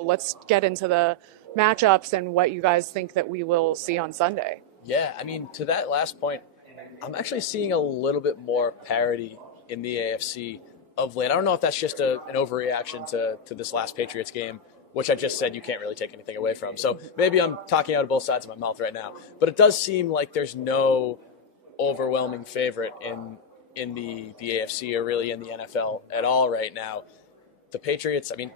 Let's get into the matchups and what you guys think that we will see on Sunday. Yeah, I mean, to that last point, I'm actually seeing a little bit more parity in the AFC of late. I don't know if that's just an overreaction to this last Patriots game, which I just said you can't really take anything away from. So maybe I'm talking out of both sides of my mouth right now. But it does seem like there's no overwhelming favorite in the AFC or really in the NFL at all right now. The Patriots, I mean,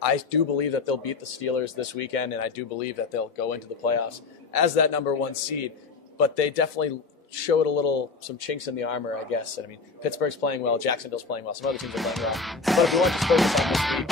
I do believe that they'll beat the Steelers this weekend, and I do believe that they'll go into the playoffs as that number one seed. But they definitely showed some chinks in the armor, I guess. And I mean, Pittsburgh's playing well, Jacksonville's playing well, some other teams are playing well. But if we want to focus on this week,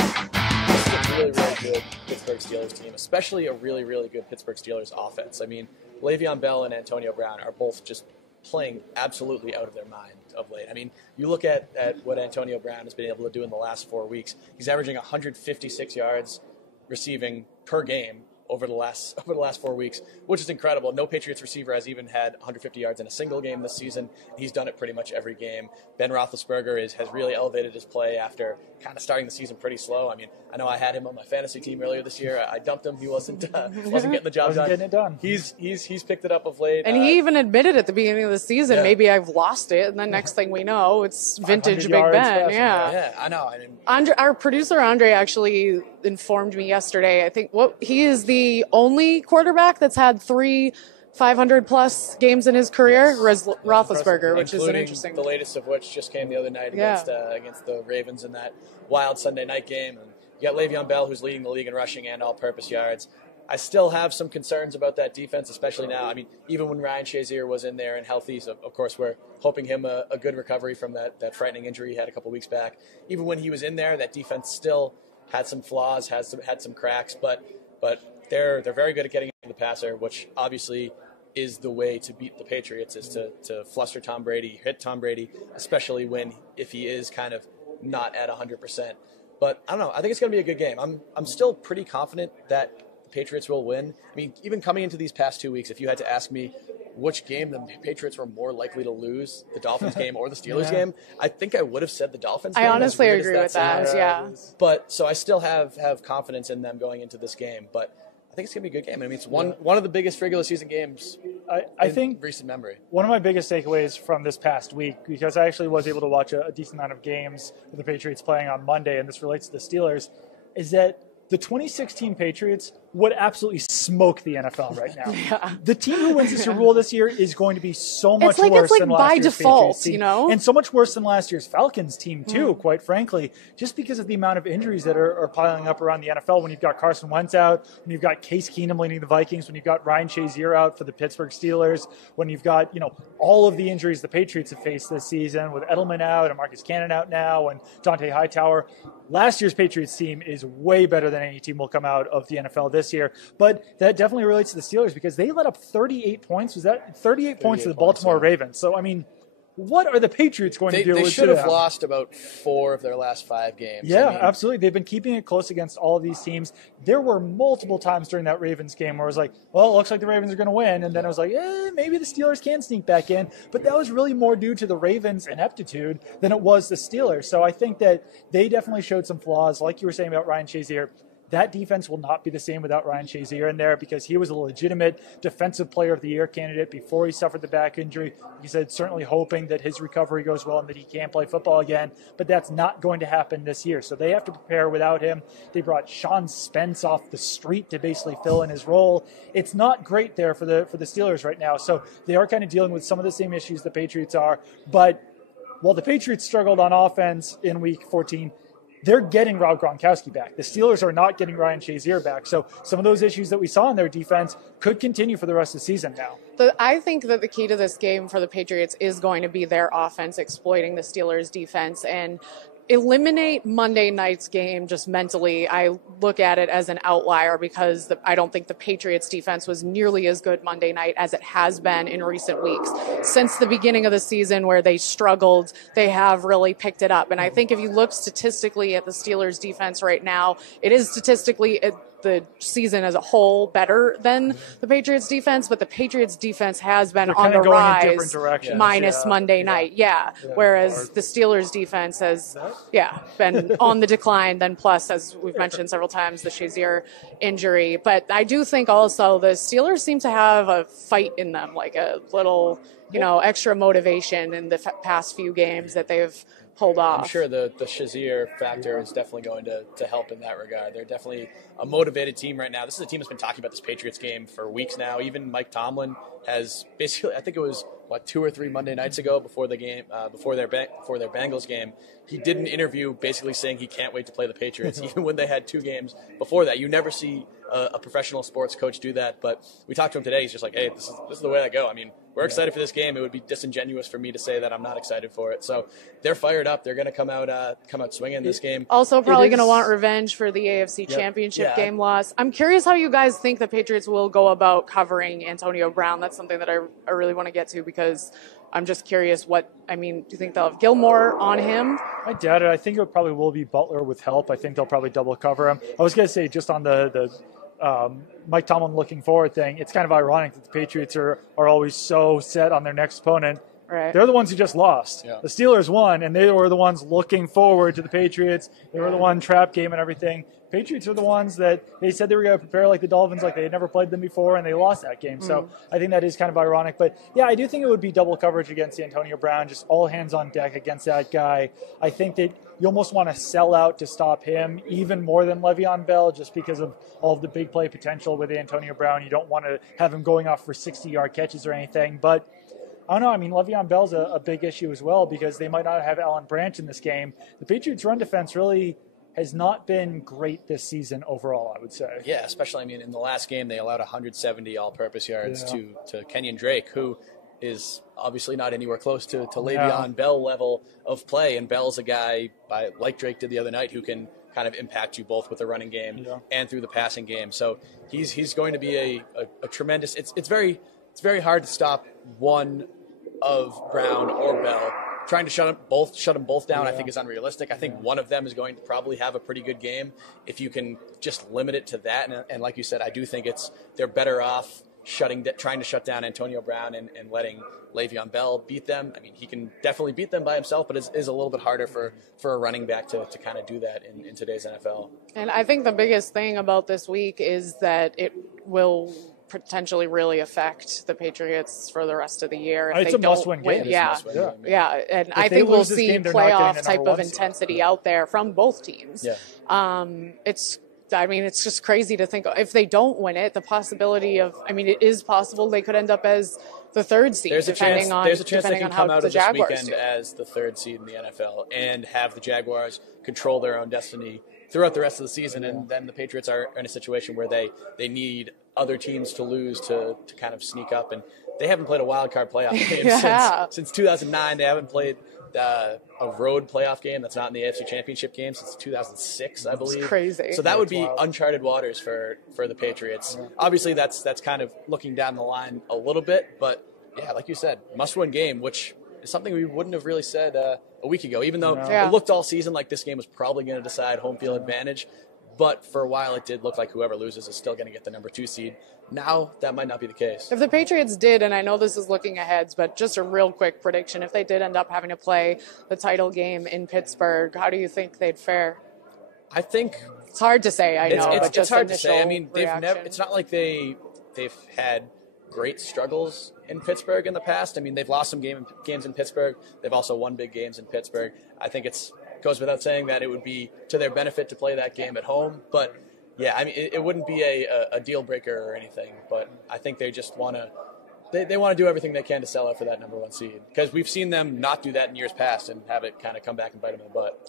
this is a really, really good Pittsburgh Steelers team, especially a really, really good Pittsburgh Steelers offense. I mean, Le'Veon Bell and Antonio Brown are both just playing absolutely out of their mind of late. I mean, you look at what Antonio Brown has been able to do in the last 4 weeks. He's averaging 156 yards receiving per game over the last 4 weeks, which is incredible. No Patriots receiver has even had 150 yards in a single game this season. He's done it pretty much every game. Ben Roethlisberger has really elevated his play after kind of starting the season pretty slow. I mean, I know I had him on my fantasy team earlier this year. I dumped him. He wasn't getting the job done. Getting it done. He's picked it up of late. And he even admitted at the beginning of the season, maybe I've lost it. And then next thing we know, it's vintage Big Ben. Yeah, I know. I mean, our producer Andre actually informed me yesterday. I think he is the only quarterback that's had 3 500-plus games in his career, Roethlisberger, which is an interesting. The latest of which just came the other night against the Ravens in that wild Sunday night game. And you got Le'Veon Bell, who's leading the league in rushing and all-purpose yards. I still have some concerns about that defense, especially now. I mean, even when Ryan Shazier was in there and healthy, so of course we're hoping him a good recovery from that frightening injury he had a couple weeks back. Even when he was in there, that defense still had some flaws, had some cracks, but they're very good at getting into the passer, which obviously is the way to beat the Patriots, is to fluster Tom Brady, hit Tom Brady, especially if he is kind of not at 100%. But I don't know. I think it's going to be a good game. I'm still pretty confident that the Patriots will win. I mean, even coming into these past 2 weeks, if you had to ask me which game the Patriots were more likely to lose, the Dolphins game or the Steelers game, I think I would have said the Dolphins game. I honestly agree with that, yeah. But so I still have confidence in them going into this game. But I think it's going to be a good game. I mean, it's one of the biggest regular season games I think recent memory. One of my biggest takeaways from this past week, because I actually was able to watch a decent amount of games with the Patriots playing on Monday, and this relates to the Steelers, is that the 2016 Patriots would absolutely smoke the NFL right now. Yeah. The team who wins the Super Bowl this year is going to be so much worse than last by year's default, Patriots team. you know? And so much worse than last year's Falcons team, too, quite frankly, just because of the amount of injuries that are piling up around the NFL when you've got Carson Wentz out, when you've got Case Keenum leading the Vikings, when you've got Ryan Shazier out for the Pittsburgh Steelers, when you've got, all of the injuries the Patriots have faced this season with Edelman out and Marcus Cannon out now and Dante Hightower. Last year's Patriots team is way better than any team will come out of the NFL this year. But that definitely relates to the Steelers because they let up 38 points. Was that 38 points to the Baltimore Ravens? So, I mean, what are the Patriots going to do? They should have lost about 4 of their last 5 games. Yeah, absolutely. They've been keeping it close against all of these teams. There were multiple times during that Ravens game where it was like, well, it looks like the Ravens are going to win. And then it was like, maybe the Steelers can sneak back in. But that was really more due to the Ravens' ineptitude than it was the Steelers. So I think that they definitely showed some flaws. Like you were saying about Ryan Shazier, that defense will not be the same without Ryan Shazier in there because he was a legitimate Defensive Player of the Year candidate before he suffered the back injury. He said certainly hoping that his recovery goes well and that he can play football again, but that's not going to happen this year. So they have to prepare without him. They brought Sean Spence off the street to basically fill in his role. It's not great there for the Steelers right now. So they are kind of dealing with some of the same issues the Patriots are. But while the Patriots struggled on offense in Week 14, they're getting Rob Gronkowski back. The Steelers are not getting Ryan Shazier back. So some of those issues that we saw in their defense could continue for the rest of the season now. I think that the key to this game for the Patriots is going to be their offense exploiting the Steelers' defense and eliminate Monday night's game just mentally. I look at it as an outlier because I don't think the Patriots defense was nearly as good Monday night as it has been in recent weeks. Since the beginning of the season where they struggled, they have really picked it up. And I think if you look statistically at the Steelers defense right now, it is statistically the season as a whole better than the Patriots defense, but the Patriots defense has been on the going in different rise directions. minus Monday night. Whereas the Steelers defense has, been on the decline. Then plus, as we've mentioned several times, the Shazier injury. But I do think also the Steelers seem to have a fight in them, like a little, extra motivation in the past few games that they've pulled off. I'm sure the Shazier factor is definitely going to help in that regard. They're definitely a motivated team right now. This is a team that's been talking about this Patriots game for weeks now. Even Mike Tomlin has basically, I think it was, 2 or 3 Monday nights ago before the game, before their Bengals game, he did an interview basically saying he can't wait to play the Patriots, even when they had 2 games before that. You never see a professional sports coach do that, but we talked to him today. He's just like, hey, this is the way I go. I mean, we're excited for this game. It would be disingenuous for me to say that I'm not excited for it. So they're fired up. They're going to come out swinging this game. Also, probably going to want revenge for the AFC Championship game loss. I'm curious how you guys think the Patriots will go about covering Antonio Brown. That's something that I really want to get to, because I'm just curious do you think they'll have Gilmore on him? I doubt it. I think it probably will be Butler with help. I think they'll probably double cover him. I was going to say, just on the Mike Tomlin looking forward thing, it's kind of ironic that the Patriots are always so set on their next opponent. Right. They're the ones who just lost. Yeah. The Steelers won, and they were the ones looking forward to the Patriots. They were the one trap game and everything. Patriots are the ones that they said they were going to prepare like the Dolphins, like they had never played them before, and they lost that game. So I think that is kind of ironic. But, I do think it would be double coverage against Antonio Brown, just all hands on deck against that guy. I think that you almost want to sell out to stop him even more than Le'Veon Bell, just because of all of the big play potential with Antonio Brown. You don't want to have him going off for 60-yard catches or anything. But I don't know. I mean, Le'Veon Bell's a big issue as well, because they might not have Alan Branch in this game. The Patriots' run defense really has not been great this season overall, I would say. Yeah, especially, in the last game, they allowed 170 all-purpose yards to Kenyon Drake, who is obviously not anywhere close to Le'Veon Bell level of play. And Bell's a guy, like Drake did the other night, who can kind of impact you both with the running game and through the passing game. So he's going to be a tremendous. It's very hard to stop one of Brown or Bell. Trying to shut them both down, I think, is unrealistic. I think one of them is going to probably have a pretty good game if you can just limit it to that. And like you said, I do think they're better off trying to shut down Antonio Brown and letting Le'Veon Bell beat them. I mean, he can definitely beat them by himself, but it is a little bit harder for a running back to kind of do that in today's NFL. And I think the biggest thing about this week is that it will potentially really affect the Patriots for the rest of the year. It's a must-win game. And I think we'll see playoff type of intensity out there from both teams. It's just crazy to think if they don't win it, the possibility of, it is possible they could end up as the 3rd seed, there's a chance they can come out of this weekend do. as the 3rd seed in the NFL and have the Jaguars control their own destiny throughout the rest of the season. And then the Patriots are in a situation where they need other teams to lose to kind of sneak up. And they haven't played a wild card playoff game since 2009. They haven't played a road playoff game that's not in the AFC Championship game since 2006, I believe. It's crazy. So that would be uncharted waters for the Patriots. Obviously, that's kind of looking down the line a little bit, but like you said, must-win game, which is something we wouldn't have really said a week ago, even though it looked all season like this game was probably going to decide home field advantage. But for a while, it did look like whoever loses is still going to get the number 2 seed. Now, that might not be the case. If the Patriots did, and I know this is looking ahead, but just a real quick prediction, if they did end up having to play the title game in Pittsburgh, how do you think they'd fare? I think it's hard to say. It's hard to say. Reaction. It's not like they've had great struggles in Pittsburgh in the past. They've lost some games in Pittsburgh. They've also won big games in Pittsburgh. I think it goes without saying that it would be to their benefit to play that game at home. But it wouldn't be a deal breaker or anything. But I think they just want to. They want to do everything they can to sell out for that number 1 seed, because we've seen them not do that in years past and have it kind of come back and bite them in the butt.